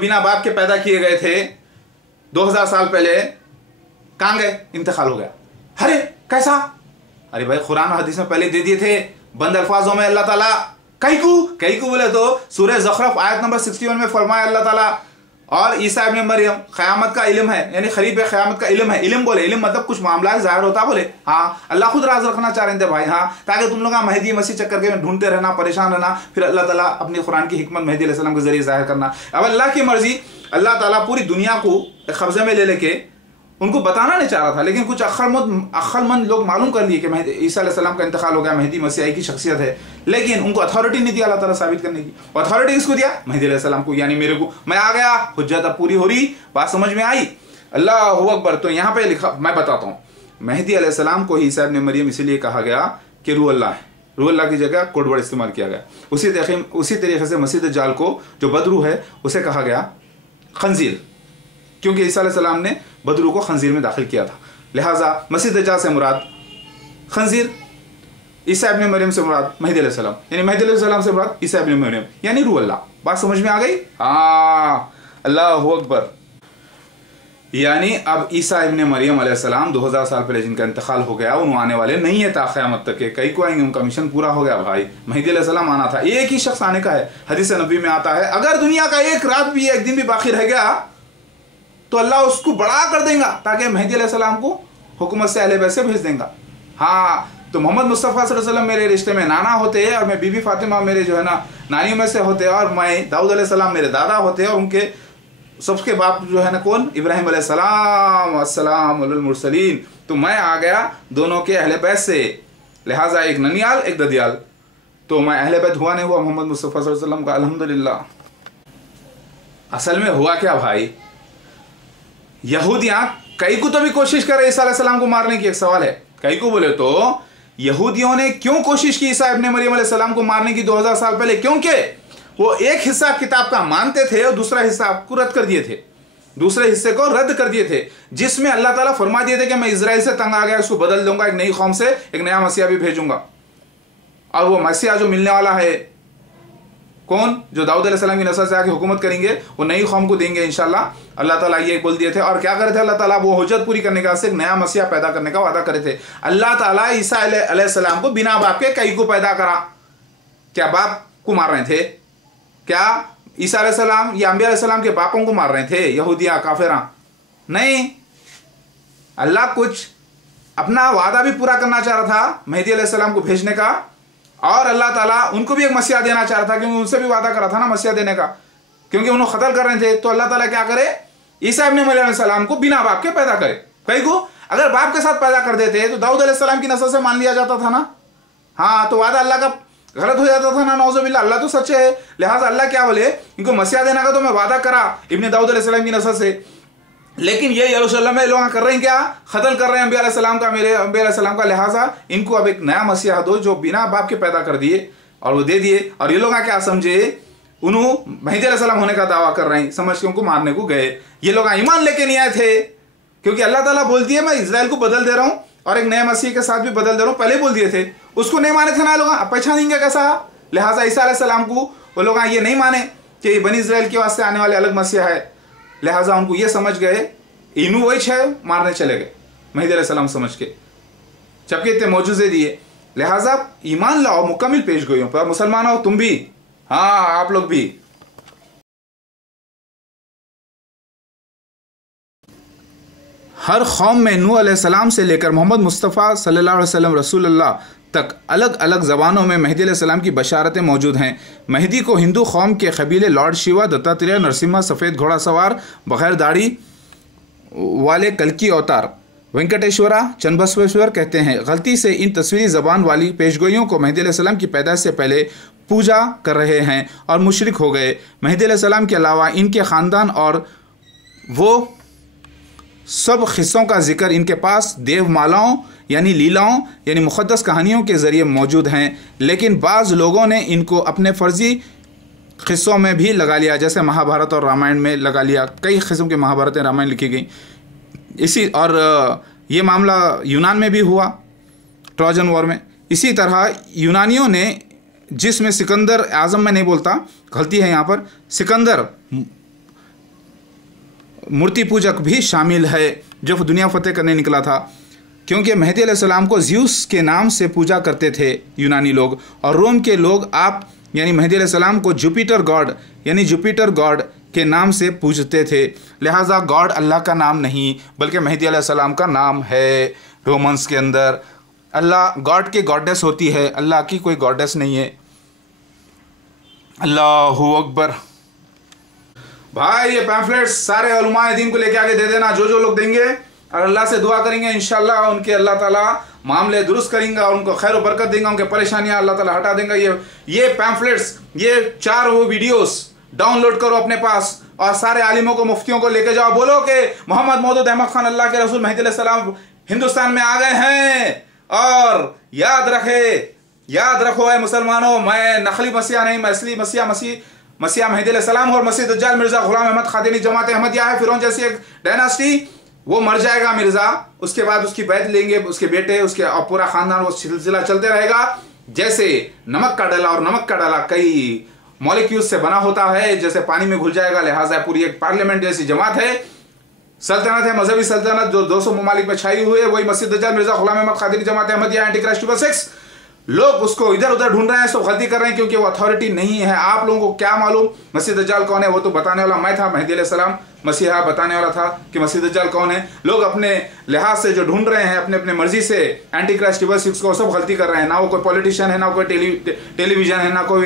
बिना बाप के पैदा किए गए थे 2000 साल पहले, कहाँ गए? इंतकाल हो गया। अरे कैसा? अरे भाई कुरान हदीस में पहले दे दिए थे बंद अल्फाजों में अल्लाह ताला। कई को बोले तो सूरह ज़ुखरफ आयत नंबर 61 में फरमाया अल्लाह ताला, और ईसा इब्न मरियम क़यामत का इल्म है, यानी करीब क़यामत का इल्म है। इल्म बोले, इल्म मतलब कुछ मामला है ज़ाहिर होता बोले। हाँ, अल्लाह खुद राज रखना चाह रहे थे भाई। हाँ, ताकि तुम लोग महदी मसीह चक्कर के ढूंढते रहना, परेशान रहना, फिर अल्लाह ताला अपनी कुरान की हिकमत महदी अलैहिस्सलाम के जरिए ज़ाहिर करना। अब अल्लाह की मर्जी, अल्लाह ताला पूरी दुनिया को कब्जे में ले लेके उनको बताना नहीं चाह रहा था, लेकिन कुछ अक्लमंद लोग मालूम कर लिए कि महदी ईसा अलैहिस्सलाम का इंतकाल हो गया, महदी मसीह की शख्सियत है, लेकिन उनको अथॉरिटी नहीं दिया अल्लाह ताला साबित करने की। अथॉरिटी किसको दिया? महदी अलैहिस्सलाम को, यानी मेरे को। मैं आ गया, हुज्जत अब पूरी हो रही, बात समझ में आई। अल्लाहु अकबर। तो यहाँ पे लिखा, मैं बताता हूँ, महदी अलैहिस्सलाम को ईसा इब्न मरियम इसलिए कहा गया कि रूह अल्लाह है, रूह अल्लाह की जगह कोड वर्ड इस्तेमाल किया गया। उसी तरीके से मसीह दज्जाल को, जो बदरू है, उसे कहा गया खंजीर, क्योंकि ईसा अलैहिस्सलाम ने बदरू को खंजीर में दाखिल किया था। लिहाजा मसीह दज्जाल से मुराद खंजीर, ईसा इब्न मरियम से मुराद महदी अलैहिस्सलाम, यानी महदी अलैहिस्सलाम से मुराद ईसा इब्न मरियम, यानी रूह अल्लाह। बात समझ में आ गई? हाँ, अल्लाहु अकबर। यानी अब ईसा इब्न मरियम अलैहिस्सलाम 2000 साल पहले जिनका इंतकाल हो गया, उन्होंने आने वाले नहीं है ता क़यामत तक के। कई को आएंगे, उनका मिशन पूरा हो गया भाई। महदी अलैहिस्सलाम आना था, एक ही शख्स आने का है। हदीस नबी में आता है, अगर दुनिया का एक रात भी, एक दिन भी बाकी रह गया तो अल्लाह उसको बड़ा कर देगा, ताकि महदी अलैहिस्सलाम को हुकूमत से अहले बैत से भेज देगा। हाँ, तो मोहम्मद मुस्तफ़ा सल्लल्लाहु अलैहि वसल्लम मेरे रिश्ते में नाना होते हैं, और मैं बीबी फातिमा मेरे जो है ना नानियों में से होते हैं, और मैं दाऊद अलैहिस्सलाम मेरे दादा होते हैं, और उनके सबके बाप जो है ना कौन? इब्राहिम अलैहिस्सलाम, अस्सलाम अलल मुरसलीन। तो मैं आ गया दोनों के अहले बैत से, लिहाजा एक ननियाल एक ददियाल। तो मैं अहले बैत हुआ नहीं हुआ मोहम्मद मुस्तफ़ा सल्लल्लाहु अलैहि वसल्लम का, अल्हम्दुलिल्लाह। असल में हुआ क्या भाई, यहूदियां कई को तो भी कोशिश कर रहे ईसा अलैहिस्सलाम को मारने की। एक सवाल है, कई को बोले तो यहूदियों ने क्यों कोशिश की ईसा इब्न मरियम अलैहिस्सलाम को मारने की 2000 साल पहले? क्योंकि वो एक हिस्सा किताब का मानते थे और दूसरा हिस्सा को रद्द कर दिए थे, दूसरे हिस्से को रद्द कर दिए थे, जिसमें अल्लाह ताला फरमा दिए थे कि मैं इजराइल से तंग आ गया, उसको बदल दूंगा, एक नई कौम से एक नया मसीहा भी भेजूंगा। और वो मसीहा जो मिलने वाला है कौन? जो दाऊद अलैहिस्सलाम की नस्ल से आके हुकूमत करेंगे, वो नई कौम को देंगे इंशाल्लाह। अल्लाह ताला ये बोल दिए थे। और क्या करे थे अल्लाह ताला? वो हुज्जत पूरी करने का, एक नया मसीहा पैदा करने का वादा करे थे। अल्लाह ताला ईसा अलैहिस्सलाम को बिना बाप के कई को पैदा करा। क्या बाप को मार रहे थे? क्या ईसा अलैहिस्सलाम या अंबिया अलैहिस्सलाम के बापों को मार रहे थे यहूदिया काफिरा? नहीं, अल्लाह कुछ अपना वादा भी पूरा करना चाह रहा था महदी अलैहिस्सलाम को भेजने का, और अल्लाह ताला उनको भी एक मसीहा देना चाह रहा था, क्योंकि उनसे भी वादा करा था ना मसीहा देने का, क्योंकि उन्होंने कत्ल कर रहे थे। तो अल्लाह ताला क्या करे? ईसा इब्न मरियम अलैहिस्सलाम को बिना बाप के पैदा करे। कई को अगर बाप के साथ पैदा कर देते तो दाऊद अलैहिस्सलाम की नस्ल से मान लिया जाता था ना। हाँ, तो वादा अल्लाह का गलत हो जाता था ना, नौजुबिल्लाह। अल्लाह तो सच्चे है, लिहाजा अल्लाह क्या बोले, इनको मसीहा देने का तो मैं वादा करा इब्न दाऊद अलैहिस्सलाम की नस्ल से, लेकिन ये यरूशलेम में लोग कर रहे हैं क्या? कत्ल कर रहे हैं अंबिया अलैहिस्सलाम का, मेरे अंबिया अलैहिस्सलाम का। लिहाजा इनको अब एक नया मसीहा दो जो बिना बाप के पैदा कर दिए, और वो दे दिए। और ये लोग क्या समझे, उन्होंने महदी अलैहिस्सलाम होने का दावा कर रहे हैं, समझ के उनको मारने को गए। ये लोग ईमान लेके नहीं आए थे, क्योंकि अल्लाह ताला बोल दिए मैं इजराइल को बदल दे रहा हूँ और एक नए मसीह के साथ भी बदल दे रहा हूँ। पहले बोल दिए थे, उसको नहीं माने थे ना लोग, पहचानेंगे कैसा? लिहाजा ईसा अलैहिस्सलाम को वो लोग ये नहीं माने कि बनी इजराइल के वास्ते आने वाले अलग मसीहा है। लिहाजा उनको ये समझ गए, इनू वही है, मारने चले गए महदी अलैहिस्सलाम समझ के, जबकि इतने मौजूजे दिए। लिहाजा ईमान लाओ मुकम्मिल पेश गोइयों पर, मुसलमान हो तुम भी, हाँ आप लोग भी। हर कौम में नूह अलैहिस्सलाम से लेकर मोहम्मद मुस्तफ़ा सल्लल्लाहु अलैहि वसल्लम रसूलुल्लाह तक अलग अलग ज़बानों में महदी अलैहिस्सलाम की बशारतें मौजूद हैं। महदी को हिंदू कौम के कबीले लॉर्ड शिवा, दत्तात्रेय, नरसिम्हा, सफ़ेद घोड़ा सवार, बग़ैर दाढ़ी वाले कल्कि अवतार, वेंकटेश्वरा, चन्नबसवेश्वर कहते हैं। गलती से इन तस्वीरी ज़बान वाली पेशगोइयों को महदी अलैहिस्सलाम की पैदाइश से पहले पूजा कर रहे हैं और मुशरिक हो गए। महदी अलैहिस्सलाम के अलावा इनके ख़ानदान और वो सब क़िस्सों का जिक्र इनके पास देवमालाओं यानी लीलाओं यानी मुक़द्दस कहानियों के ज़रिए मौजूद हैं, लेकिन बाज़ लोगों ने इनको अपने फ़र्ज़ी क़िस्सों में भी लगा लिया, जैसे महाभारत और रामायण में लगा लिया। कई किस्म के महाभारत और रामायण लिखी गई इसी, और ये मामला यूनान में भी हुआ, ट्रोजन वॉर में। इसी तरह यूनानियों ने, जिसमें सिकंदर आज़म में नहीं बोलता, गलती है यहाँ पर, सिकंदर मूर्ति पूजक भी शामिल है जो दुनिया फतेह करने निकला था, क्योंकि मेहदी अलैहिस्सलाम को ज़्यूस के नाम से पूजा करते थे यूनानी लोग, और रोम के लोग आप यानी मेहदी अलैहिस्सलाम को जुपिटर गॉड यानी जुपिटर गॉड के नाम से पूजते थे। लिहाजा गॉड अल्लाह का नाम नहीं बल्कि मेहदी अलैहिस्सलाम का नाम है। रोमन्स के अंदर अल्लाह गॉड की गॉडेस होती है, अल्लाह की कोई गॉडेस नहीं है। अल्लाहु अकबर। भाई ये पैम्फलेट्स सारे उलमाए दीन को लेके आगे दे देना, जो लोग देंगे, और अल्लाह से दुआ करेंगे इंशाल्लाह उनके अल्लाह ताला मामले दुरुस्त करेंगे और उनको खैर बरकत देंगे, उनके परेशानियां अल्लाह ताला हटा देंगे। ये पैम्फलेट्स, ये 4 वो वीडियोस डाउनलोड करो अपने पास और सारे आलिमों को, मुफ्तियों को लेके जाओ, बोलो कि मोहम्मद मौदूद अहमद खान अल्लाह के रसूल मेहदी अलैहिस्सलाम हिंदुस्तान में आ गए हैं। और याद रखो है मुसलमानों, मैं नकली मसीहा नहीं, मैं असली मसीहा मेहदी अलैहिस्सलाम और मसीह दज्जाल मिर्जा गुलाम अहमद खादिनी जमात अहमदिया है। फिरौन जैसी एक डायनास्टी, वो मर जाएगा मिर्जा, उसके बाद उसकी बैत लेंगे उसके बेटे, उसके और पूरा खानदान, वो सिलसिला चलते रहेगा। जैसे नमक का डाला और नमक का डाला कई मॉलिक्यूल से बना होता है, जैसे पानी में घुल जाएगा। लिहाजा पूरी एक पार्लियामेंट जैसी जमात है, सल्तनत है, मजहबी सल्तनत जो 200 ममालिक में छाई हुई है, वही मसीह दज्जाल मिर्जा गुलाम अहमद खादिनी जमात अहमदिया एंटी क्राइस्ट 6। लोग उसको इधर उधर ढूंढ रहे हैं, सब गलती कर रहे हैं क्योंकि वो अथॉरिटी नहीं है। आप लोगों को क्या मालूम मसीह दज्जाल कौन है? वो तो बताने वाला मैं था, मेहदी अलैहिस्सलाम मसीहा बताने वाला था कि मसीह दज्जाल कौन है। लोग अपने लिहाज से जो ढूंढ रहे हैं, अपने अपने मर्जी से एंटी क्राइस्ट 6 को सब गलती कर रहे हैं। ना वो कोई पॉलिटिशियन है, ना कोई टेलीविजन है, ना कोई